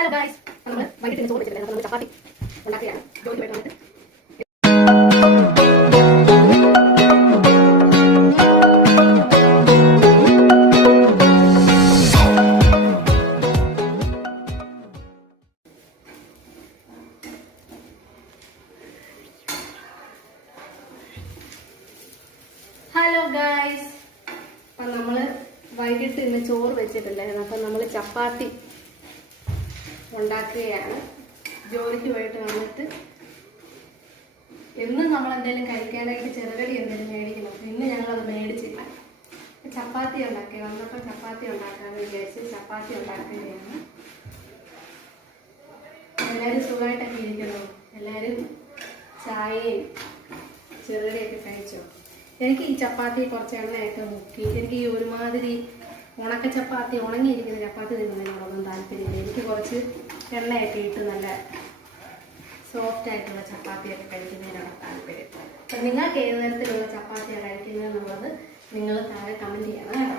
Hello guys, നമ്മൾ വൈകിട്ട് ചോറ് വെച്ചിട്ടുണ്ട്. നമ്മൾ ചപ്പാത്തി ഉണ്ടാക്കുകയാണ്. ജോലി പോയിട്ട് വന്നിട്ട് ഹലോ ഗൈസ്, അപ്പം നമ്മൾ വൈകിട്ട് ഇന്ന് ചോറ് വെച്ചിട്ടുണ്ടായിരുന്നു. അപ്പം നമ്മൾ ചപ്പാത്തി ഉണ്ടാക്കുകയാണ്. ജോലിക്ക് പോയിട്ട് വന്നിട്ട് എന്നും നമ്മൾ എന്തെങ്കിലും കഴിക്കാനായിട്ട് ചെറുകടി എന്തെങ്കിലും മേടിക്കണം. ഇന്ന് ഞങ്ങളത് മേടിച്ചില്ല. ചപ്പാത്തി ഉണ്ടാക്കി വന്നപ്പോൾ ചപ്പാത്തി ഉണ്ടാക്കാമെന്ന് വിചാരിച്ച് ചപ്പാത്തി ഉണ്ടാക്കുകയാണ്. എല്ലാവരും സുഖമായിട്ടൊക്കെ ഇരിക്കണോ? എല്ലാവരും ചായയും ചെറുകടിയൊക്കെ കഴിച്ചോ? എനിക്ക് ഈ ചപ്പാത്തി കുറച്ച് എണ്ണയൊക്കെ മുക്കി, എനിക്ക് ഈ ഒരുമാതിരി ഉണക്ക ചപ്പാത്തി, ഉണങ്ങിയിരിക്കുന്ന ചപ്പാത്തി തിന്നുന്നതിനോടൊന്നും താല്പര്യമില്ല. എനിക്ക് കുറച്ച് എണ്ണയൊക്കെ ഇട്ട് നല്ല സോഫ്റ്റ് ആയിട്ടുള്ള ചപ്പാത്തിയൊക്കെ കഴിക്കുന്നതിനാണ് താല്പര്യം. അപ്പം നിങ്ങൾക്ക് ഏത് തരത്തിലുള്ള ചപ്പാത്തിയാണ് കഴിക്കുന്നത് എന്നുള്ളത് നിങ്ങൾ താഴെ കമൻറ്റ് ചെയ്യണം കേട്ടോ.